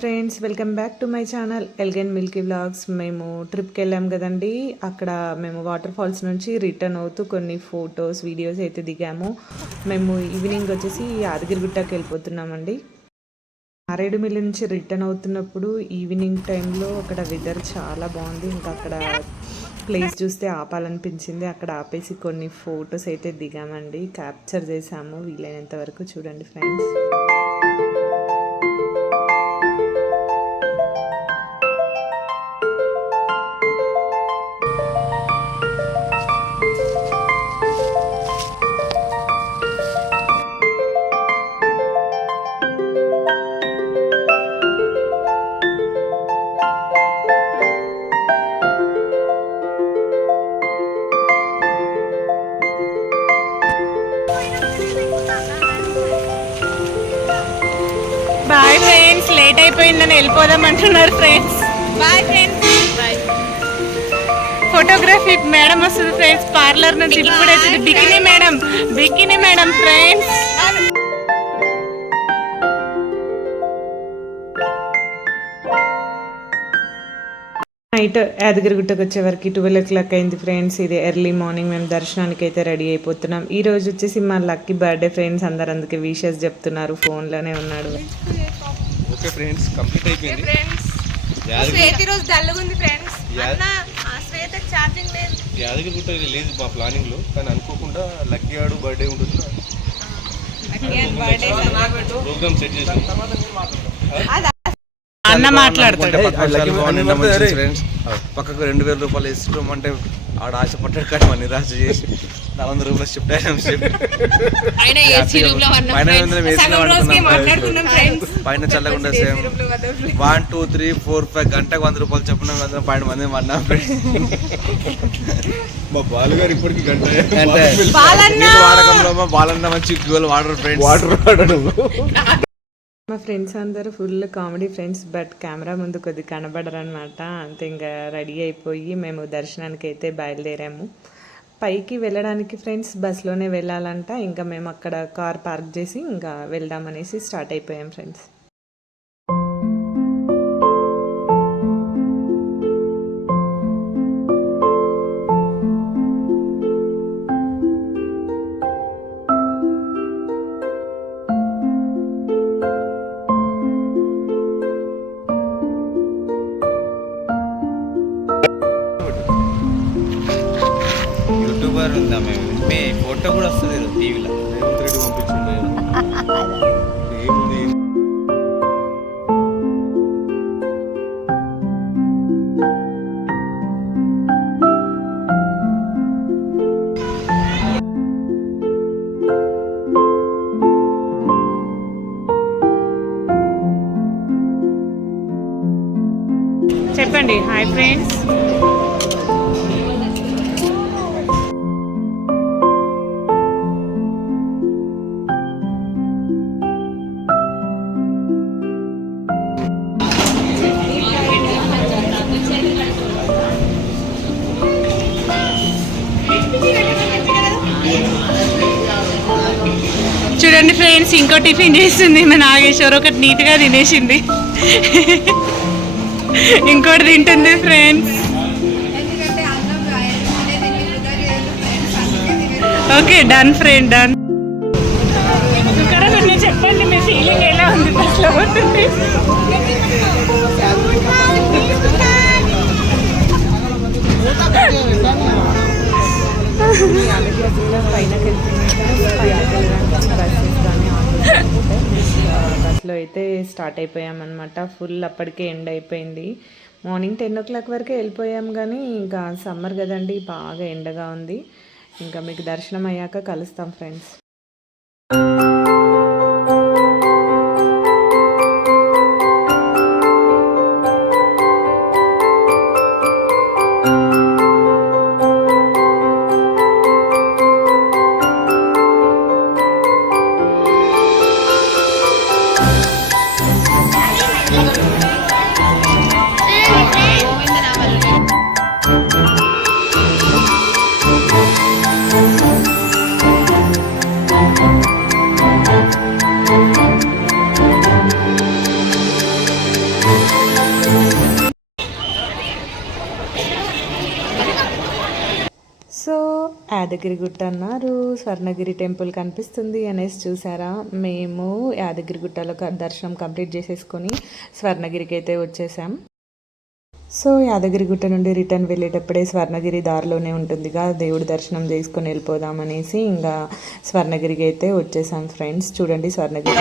Friends, welcome back to my channel ఎల్గన్ milky vlogs. మేము ట్రిప్కి వెళ్ళాం కదండి. అక్కడ మేము వాటర్ ఫాల్స్ నుంచి రిటర్న్ అవుతూ కొన్ని ఫొటోస్ వీడియోస్ అయితే దిగాము. మేము ఈవినింగ్ వచ్చేసి యాదగిరిగుట్టకి వెళ్ళిపోతున్నామండి. మారేడుమిల్లి నుంచి రిటర్న్ అవుతున్నప్పుడు ఈవినింగ్ టైంలో అక్కడ వెదర్ చాలా బాగుంది. ఇంకా అక్కడ ప్లేస్ చూస్తే ఆపాలనిపించింది. అక్కడ ఆపేసి కొన్ని ఫొటోస్ అయితే దిగామండి, క్యాప్చర్ చేసాము. వీలైనంత వరకు చూడండి ఫ్రెండ్స్. బాయ్ ఫ్రెండ్స్, లేట్ అయిపోయిందని వెళ్ళిపోదాం అంటున్నారు friends. Boy friends. Photography madam వస్తుంది ఫ్రెండ్స్ పార్లర్ నుంచి. ఇప్పుడు వచ్చింది బికినీ మేడం ఫ్రెండ్స్. నైట్ యాదగిరిగుట్టకు వచ్చే వరకు 12 o'clock అయింది ఫ్రెండ్స్. ఇది ఎర్లీ మార్నింగ్. మేము దర్శనానికి అయితే రెడీ అయిపోతున్నాం. ఈ రోజు వచ్చేసి మా లక్కీ బర్త్డే ఫ్రెండ్స్. అందరు అందుకే విషెస్ చెప్తున్నారు. ఫోన్లోనే ఉన్నాడు. ఓకే ఫ్రెండ్స్, కంప్లీట్ అయిపోయింది ఫ్రెండ్స్. శ్వేత రోజు డల్గా ఉంది ఫ్రెండ్స్. అన్న శ్వేత ఛార్జింగ్ లేదు. యాదగిరిగుట్ట లేదు మా ప్లానింగ్ లో, కానీ అనుకోకుండా లక్కీ ఆడు బర్త్డే ఉంటుంది. ప్రోగ్రామ్ సెట్ చేసాం. అన్న మాట్లాడతాడు. పక్కకు 2,000 రూపాయలు ఇస్తామంటే ఆడ ఆశపడ్డాడు, కానీ మన నిరాశ చేసి 400 రూపాయలు షిఫ్ట్ పైన చల్లకుండా 1 2 3 4 5 గంటకు 100 రూపాయలు చెప్పిన 12 మంది అన్నా. మా బాలుగారు ఇప్పటికి గంట వాడకంలో మా బాలన్న మంచి వాటర్ వాడడం. మా ఫ్రెండ్స్ అందరూ full comedy friends. But camera ముందు కొద్ది కనబడరు అనమాట. అంతే ఇంకా రెడీ అయిపోయి మేము దర్శనానికి అయితే బయలుదేరాము. పైకి వెళ్ళడానికి ఫ్రెండ్స్ బస్లోనే వెళ్ళాలంట. ఇంకా మేము అక్కడ కార్ పార్క్ చేసి ఇంకా వెళ్దామనేసి స్టార్ట్ అయిపోయాం ఫ్రెండ్స్. యూట్యూబర్ ఉందా మేము, మీ ఫోటో కూడా వస్తుంది టీవీలో. చెప్పండి హాయ్ ఫ్రెండ్స్. చూడండి ఫ్రెండ్స్, ఇంకో టిఫిన్ చేస్తుంది మా నాగేశ్వర్. ఒకటి నీట్గా తినేసింది, ఇంకోటి తింటుంది friends. Okay done friend, done. ఇక్కడ మీరు చెప్పండి మీ ఫీలింగ్ ఎలా ఉంది బస్లో పోతుంది. బస్లో అయితే స్టార్ట్ అయిపోయామన్నమాట. ఫుల్ అప్పటికే ఎండ్ అయిపోయింది. మార్నింగ్ 10 o'clock వరకే వెళ్ళిపోయాం, కానీ ఇంకా సమ్మర్ కదండి బాగా ఎండగా ఉంది. ఇంకా మీకు దర్శనం అయ్యాక కలుస్తాం ఫ్రెండ్స్. యాదగిరిగుట్ట అన్నారు, స్వర్ణగిరి టెంపుల్ కనిపిస్తుంది అనేసి చూసారా. మేము యాదగిరిగుట్టలో దర్శనం కంప్లీట్ చేసేసుకొని స్వర్ణగిరికి అయితే వచ్చేసాం. సో యాదగిరిగుట్ట నుండి రిటర్న్ వెళ్ళేటప్పుడే స్వర్ణగిరి దారిలోనే ఉంటుందిగా, దేవుడి దర్శనం చేసుకొని వెళ్ళిపోదాం అనేసి ఇంకా స్వర్ణగిరికి అయితే వచ్చేసాం ఫ్రెండ్స్. చూడండి స్వర్ణగిరి.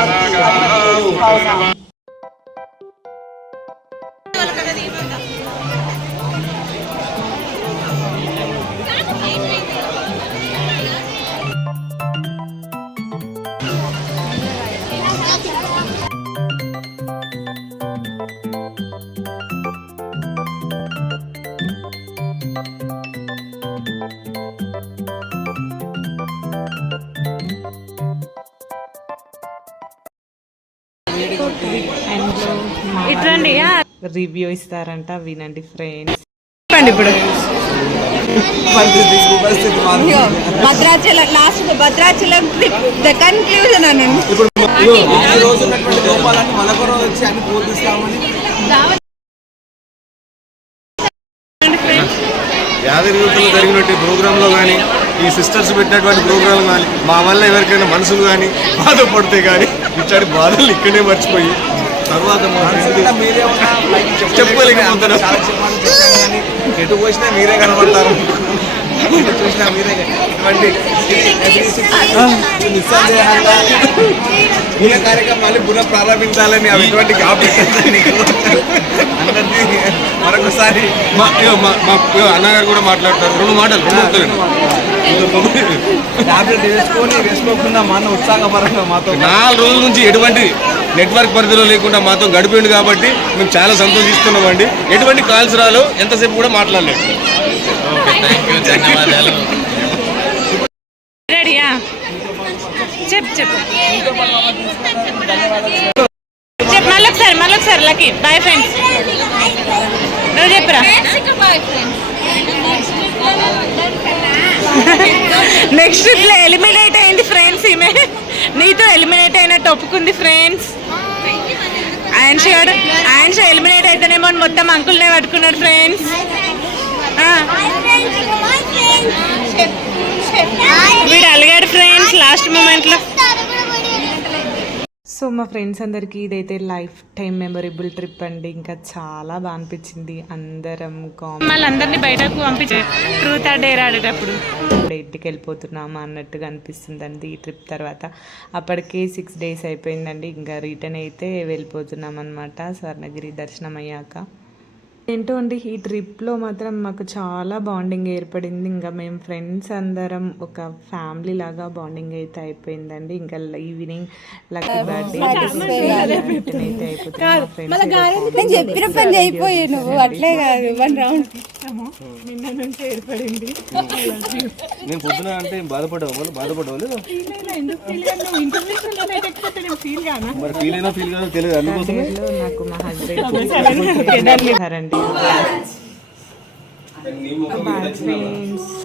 ఇట్రండి రివ్యూ ఇస్తారంట, వినండి ఫ్రెండ్స్. ఇప్పుడు Bhadrachalam last Bhadrachalam trip the conclusion అని యాదగిరిగుట్టలో జరిగినటువంటి ప్రోగ్రాంలో కానీ, ఈ సిస్టర్స్ పెట్టినటువంటి ప్రోగ్రాం కానీ, మా వల్ల ఎవరికైనా మనసులు కానీ బాధపడితే కానీ ఇట్లాంటి బాధలు ఇక్కడే మర్చిపోయి తర్వాత చెప్పలేకపోతున్నాం. ఎటు పోసినా మీరే కనబడతారు, చూసినా మీరే. ఇటువంటి కార్యక్రమాలు పునః ప్రారంభించాలని అటువంటి అందరినీ మరొకసారి అన్నగారు కూడా మాట్లాడతారు. రెండు మాటలు టాబ్లెట్ వేసుకోకుండా మన ఉత్సాహపరంగా మాతో 4 రోజుల నుంచి ఎటువంటి నెట్వర్క్ పరిధిలో లేకుండా మాతో గడిపిండు కాబట్టి మేము చాలా సంతోషిస్తున్నామండి. ఎటువంటి కాల్స్ రాలో ఎంతసేపు కూడా మాట్లాడలేదు. ధన్యవాదాలు. రెడీయా చెప్పు చెప్పు చెప్పు మళ్ళొకసారి లక్కీ బాయ్ ఫ్రెండ్స్. నువ్వు చెప్పురా. నెక్స్ట్ ట్రిప్లో ఎలిమినేట్ అయింది ఫ్రెండ్స్. ఈమె నీతో ఎలిమినేట్ అయినట్టు ఒప్పుకుంది ఫ్రెండ్స్. ఆయన ఎలిమినేట్ అయితేనేమో మొత్తం అంకుల్నే పట్టుకున్నాడు ఫ్రెండ్స్. వీడు అలిగాడు ఫ్రెండ్స్ లాస్ట్ మూమెంట్లో. సో మా ఫ్రెండ్స్ అందరికీ ఇదైతే లైఫ్ టైం మెమొరబుల్ ట్రిప్ అండి. ఇంకా చాలా బాగా అనిపించింది. అందరం అందరినీ బయటకు పంపించే ట్రూత్ ఆర్ డేర్ ఆడేటప్పుడు ఇంటికి వెళ్ళిపోతున్నామా అన్నట్టుగా అనిపిస్తుందండి ఈ ట్రిప్ తర్వాత. అప్పటికే 6 days అయిపోయిందండి. ఇంకా రిటర్న్ అయితే వెళ్ళిపోతున్నాం అనమాట స్వర్ణగిరి దర్శనం అయ్యాక. ఏంటో అండి ఈ ట్రిప్లో మాత్రం మాకు చాలా బాండింగ్ ఏర్పడింది. ఇంకా మేము ఫ్రెండ్స్ అందరం ఒక ఫ్యామిలీ లాగా బాండింగ్ అయితే అయిపోయిందండి. ఇంకా ఈవినింగ్ లక్కీ బర్త్డే అయితే అయిపోతుంది. నిన్న నుంచి ఏర్పడింది. నేను పొద్దున అంటే బాధపడేవాళ్ళు మరి ఫీల్ అయినా ఫీల్ కాదో తెలియదు. అందుకోసం నాకు మా హస్బెండ్ ఫ్రెండ్స్.